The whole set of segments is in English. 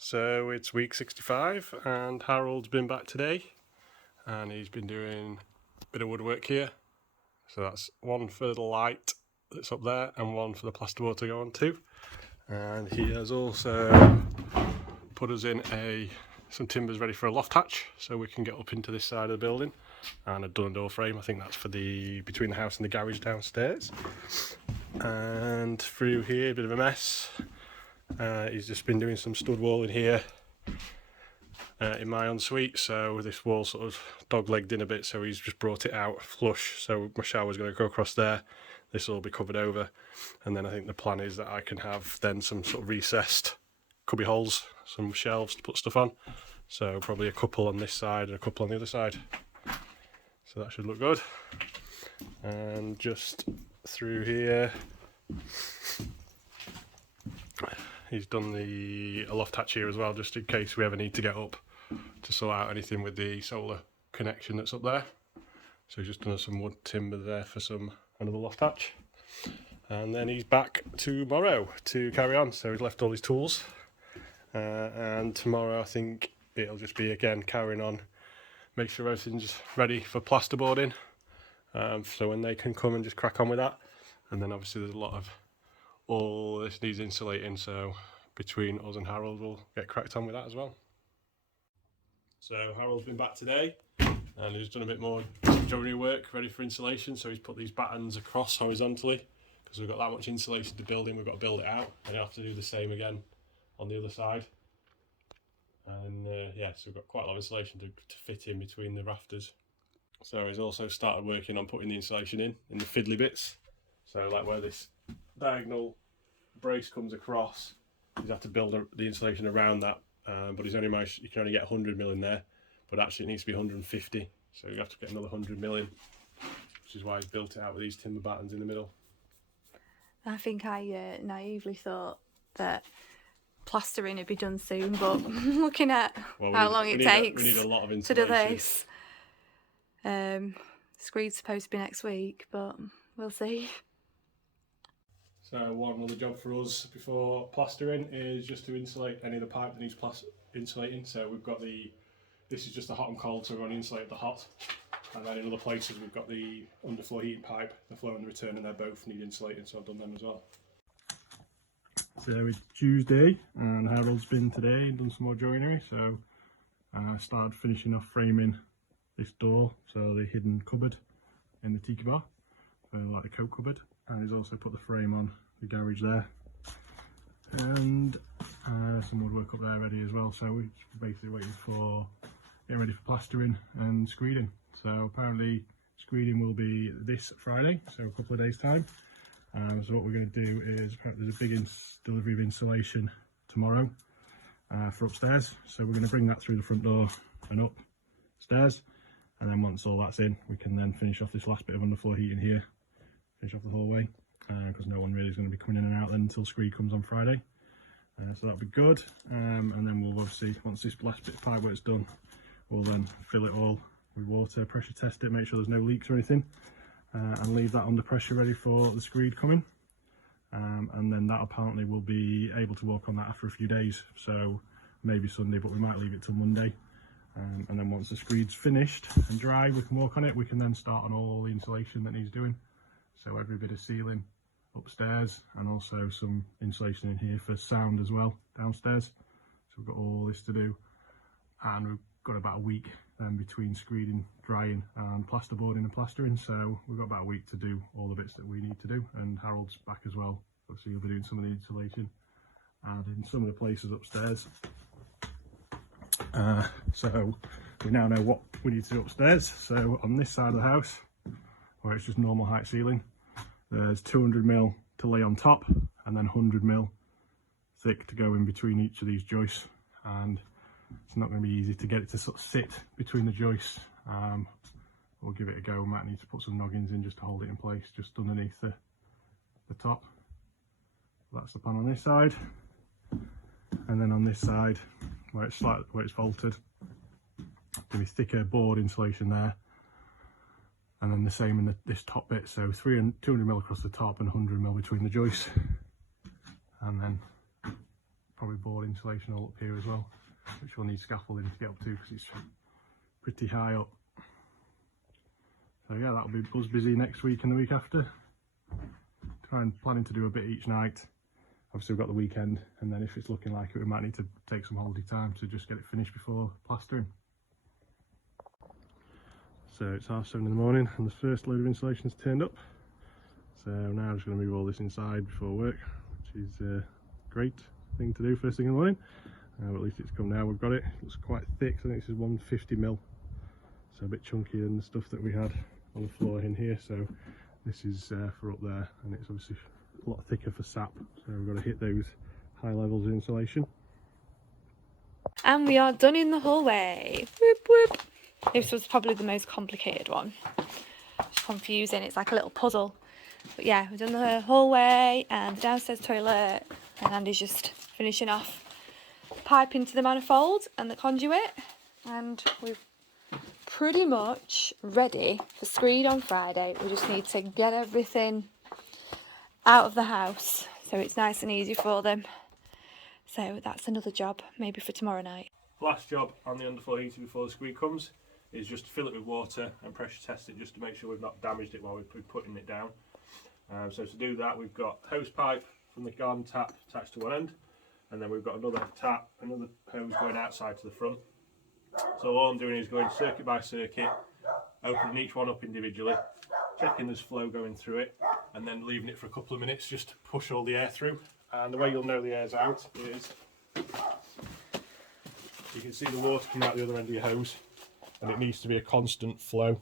So it's week 65 and Harold's been back today and he's been doing a bit of woodwork here. So that's one for the light that's up there and one for the plasterboard to go on to. And he has also put us in some timbers ready for a loft hatch so we can get up into this side of the building. And a done door frame, I think that's for between the house and the garage downstairs. And through here, a bit of a mess. He's just been doing some stud wall in here in my ensuite, so this wall sort of dog-legged in a bit, so he's just brought it out flush, so my shower's going to go across there. This will all be covered over, and then I think the plan is that I can have then some sort of recessed cubby holes, some shelves to put stuff on, so probably a couple on this side and a couple on the other side, so that should look good. And just through here he's done a loft hatch here as well, just in case we ever need to get up to sort out anything with the solar connection that's up there. So he's just done some wood timber there for another loft hatch. And then he's back tomorrow to carry on. So he's left all his tools. And tomorrow I think it'll just be again carrying on, make sure everything's ready for plasterboarding. So when they can come and just crack on with that. And then obviously there's a lot of all this needs insulating, so between us and Harold we'll get cracked on with that as well. So Harold's been back today and he's done a bit more joinery work ready for insulation, so he's put these battens across horizontally because we've got that much insulation to build in, we've got to build it out and he'll have to do the same again on the other side. And yeah, so we've got quite a lot of insulation to fit in between the rafters. So he's also started working on putting the insulation in the fiddly bits, so like where this diagonal brace comes across, you have to build the insulation around that, but he's only managed, you can only get 100mm in there, but actually it needs to be 150, so you have to get another 100mm in, which is why he's built it out with these timber battens in the middle. I think I naively thought that plastering would be done soon, but looking at how long it takes we need a lot of to do insulation. this. Screed's supposed to be next week, but we'll see. So one other job for us before plastering is just to insulate any of the pipe that needs insulating. So we've got this is just the hot and cold, so we've only insulated the hot. And then in other places we've got the underfloor heating pipe, the flow and the return, and they both need insulating, so I've done them as well. So it's Tuesday and Harold's been today and done some more joinery, so I started finishing off framing this door, so the hidden cupboard in the tiki bar, so like the coat cupboard. And he's also put the frame on the garage there, and some woodwork up there ready as well. So we're basically waiting for getting ready for plastering and screeding. So apparently screeding will be this Friday, so a couple of days time. So what we're going to do is, there's a big delivery of insulation tomorrow for upstairs. So we're going to bring that through the front door and upstairs, and then once all that's in, we can then finish off this last bit of underfloor heating here. Finish off the hallway, because no one really is going to be coming in and out then until screed comes on Friday, so that'll be good. And then we'll obviously, once this last bit of pipe work's done, we'll then fill it all with water, pressure test it, make sure there's no leaks or anything, and leave that under pressure ready for the screed coming. And then that apparently will be able to work on that after a few days, so maybe Sunday, but we might leave it till Monday. And then once the screed's finished and dry, we can work on it. We can then start on all the insulation that needs doing. So every bit of ceiling upstairs, and also some insulation in here for sound as well downstairs. So we've got all this to do, and we've got about a week between screeding, drying and plasterboarding and plastering. So we've got about a week to do all the bits that we need to do, and Harold's back as well. So he'll be doing some of the insulation and in some of the places upstairs. So we now know what we need to do upstairs. So on this side of the house, where it's just normal height ceiling, there's 200mm to lay on top, and then 100mm thick to go in between each of these joists, and it's not going to be easy to get it to sort of sit between the joists. We'll give it a go. We might need to put some noggins in just to hold it in place just underneath the top. That's the plan on this side, and then on this side where it's vaulted, there'll be thicker board insulation there. And then the same in this top bit, so 200mm across the top and 100mm between the joists. And then probably board insulation all up here as well, which we'll need scaffolding to get up to because it's pretty high up. So yeah, that'll be us busy next week and the week after. Planning to do a bit each night. Obviously we've got the weekend, and then if it's looking like it, we might need to take some holiday time to just get it finished before plastering. So it's 7:30 in the morning and the first load of insulation's turned up. So now I'm just going to move all this inside before work, which is a great thing to do first thing in the morning. But at least it's come now, we've got it. It looks quite thick, so I think this is 150mm. So a bit chunkier than the stuff that we had on the floor in here. So this is for up there, and it's obviously a lot thicker for sap. So we've got to hit those high levels of insulation. And we are done in the hallway. Whoop whoop. This was probably the most complicated one. It's confusing, it's like a little puzzle. But yeah, we've done the hallway and the downstairs toilet, and Andy's just finishing off pipe into the manifold and the conduit, and we're pretty much ready for screed on Friday. We just need to get everything out of the house so it's nice and easy for them. So that's another job, maybe for tomorrow night. Last job on the underfloor heating before the screed comes is just to fill it with water and pressure test it, just to make sure we've not damaged it while we're putting it down. So to do that, we've got hose pipe from the garden tap attached to one end, and then we've got another hose going outside to the front. So all I'm doing is going circuit by circuit, opening each one up individually, checking there's flow going through it, and then leaving it for a couple of minutes just to push all the air through. And the way you'll know the air's out is you can see the water coming out the other end of your hose, and it needs to be a constant flow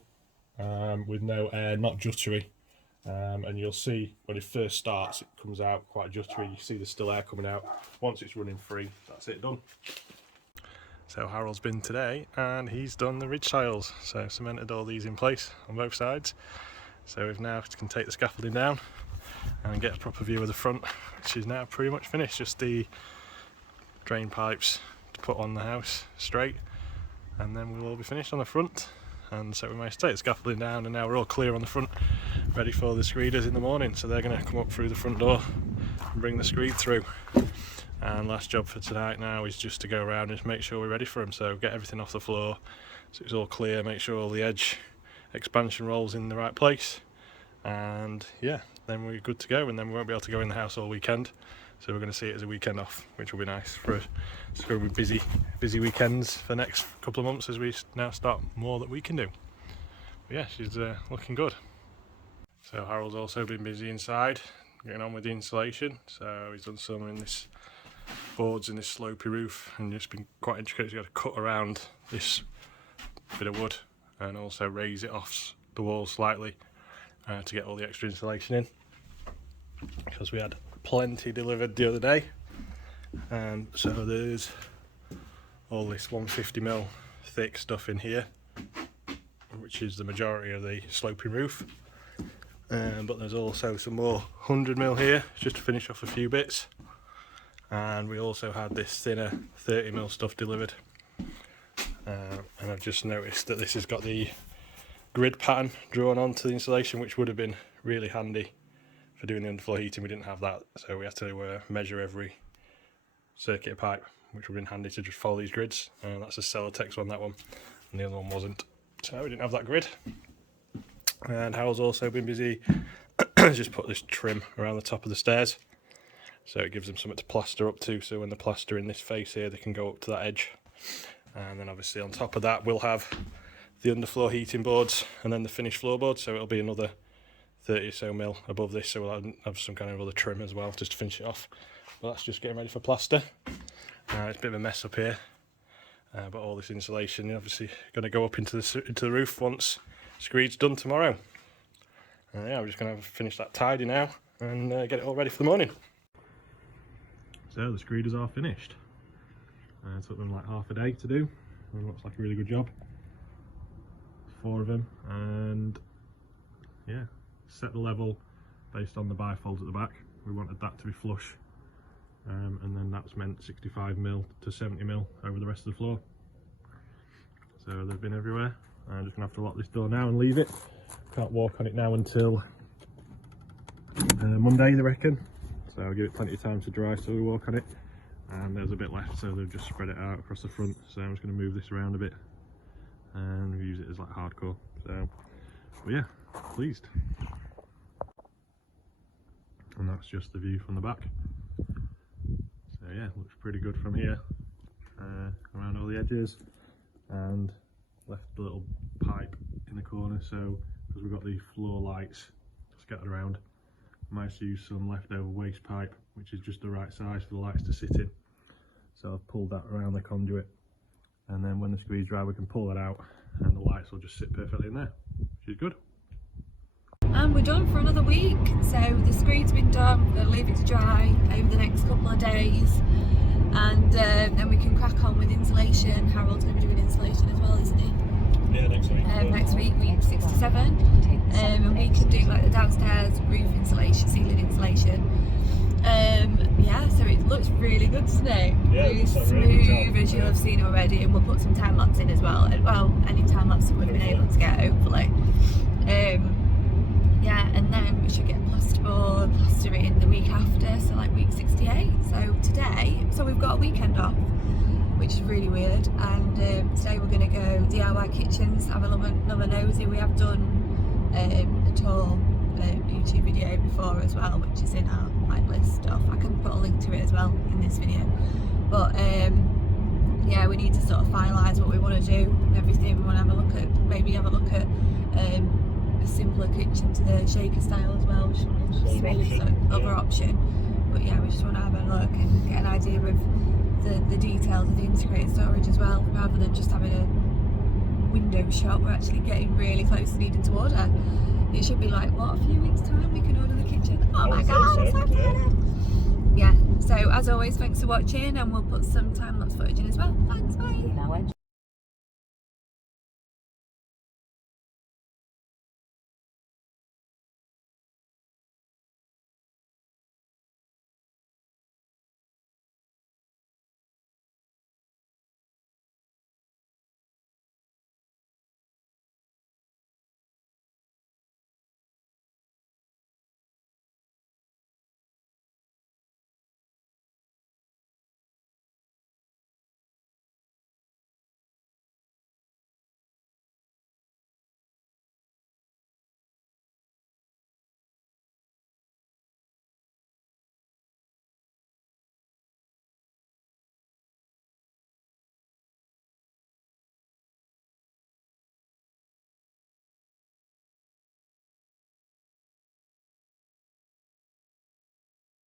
with no air, not juttery. And you'll see when it first starts, it comes out quite juttery. You see the still air coming out. Once it's running free, that's it, done. So Harold's been today and he's done the ridge tiles. So cemented all these in place on both sides. So we've now can take the scaffolding down and get a proper view of the front, which is now pretty much finished. Just the drain pipes to put on the house straight, and then we'll all be finished on the front. And so we managed to take the scaffolding down, and now we're all clear on the front, ready for the screeders in the morning. So they're going to come up through the front door and bring the screed through. And last job for tonight now is just to go around and make sure we're ready for them. So get everything off the floor so it's all clear, make sure all the edge expansion rolls in the right place, and yeah, then we're good to go. And then we won't be able to go in the house all weekend, so we're going to see it as a weekend off, which will be nice for us. It's going to be busy weekends for the next couple of months as we now start more that we can do. But yeah, she's looking good. So Harold's also been busy inside getting on with the insulation. So he's done some in this boards in this slopey roof, and just been quite intricate. He's got to cut around this bit of wood and also raise it off the wall slightly to get all the extra insulation in, because we had plenty delivered the other day. And so there's all this 150mm thick stuff in here, which is the majority of the sloping roof, but there's also some more 100mm here just to finish off a few bits. And we also had this thinner 30mm stuff delivered, and I've just noticed that this has got the grid pattern drawn onto the insulation, which would have been really handy for doing the underfloor heating. We didn't have that, so we had to measure every circuit of pipe, which would have been handy to just follow these grids. That's a Celotex one, that one, and the other one wasn't, so we didn't have that grid. And Harold's also been busy just put this trim around the top of the stairs, so it gives them something to plaster up to, so when they're plastering this face here, they can go up to that edge. And then obviously on top of that, we'll have the underfloor heating boards and then the finished floorboards, so it'll be another 30 or so mil above this, so we'll have some kind of other trim as well just to finish it off. But that's just getting ready for plaster. It's a bit of a mess up here, but all this insulation obviously going to go up into the roof once screed's done tomorrow. Yeah, we're just going to finish that tidy now and get it all ready for the morning. So the screeders are finished. It took them like half a day to do, and looks like a really good job. 4 of them, and yeah, set the level based on the bifolds at the back. We wanted that to be flush, and then that's meant 65mm to 70mm over the rest of the floor. So they've been everywhere. I'm just gonna have to lock this door now and leave it. Can't walk on it now until Monday, they reckon. So I'll give it plenty of time to dry so we walk on it and there's a bit left, so they've just spread it out across the front. So I'm just going to move this around a bit and use it as like hardcore. So, but yeah, pleased. And that's just the view from the back. So yeah, looks pretty good from here, around all the edges, and left the little pipe in the corner, so because we've got the floor lights scattered around, I managed to use some leftover waste pipe, which is just the right size for the lights to sit in. So I've pulled that around the conduit, and then when the screed's dry we can pull that out and the lights will just sit perfectly in there, which is good. And we're done for another week, so the screed's been done. We'll leave it to dry over the next couple of days, and then we can crack on with insulation. Harold's going to be doing insulation as well, isn't he? Yeah, next week. Next week, week 6 to 7, and we can do like the downstairs roof insulation, ceiling insulation. Yeah, so it looks really good, doesn't it? Yeah, really it's a smooth, really good job. as you'll have seen already, and we'll put some time lapse in as well. And, well, any time lapse that we've been able to get, hopefully. Yeah, and then we should get plastering the week after, so like week 68. So we've got a weekend off, which is really weird, and today we're going to go DIY kitchens, have another nosy. We have done a tour YouTube video before as well, which is in our like list stuff. I can put a link to it as well in this video, but yeah, we need to sort of finalise what we want to do and everything. We want to have a look at, maybe have a look at a simpler kitchen to the shaker style as well, which is another option. But yeah, we just want to have a look and get an idea of the details of the integrated storage as well, rather than just having a window shop. We're actually getting really close to needing to order. It should be like, what, a few weeks time we can order the kitchen. Oh my god, I'm so excited. Yeah, so as always, thanks for watching, and we'll put some time lapse footage in as well. Thanks, bye.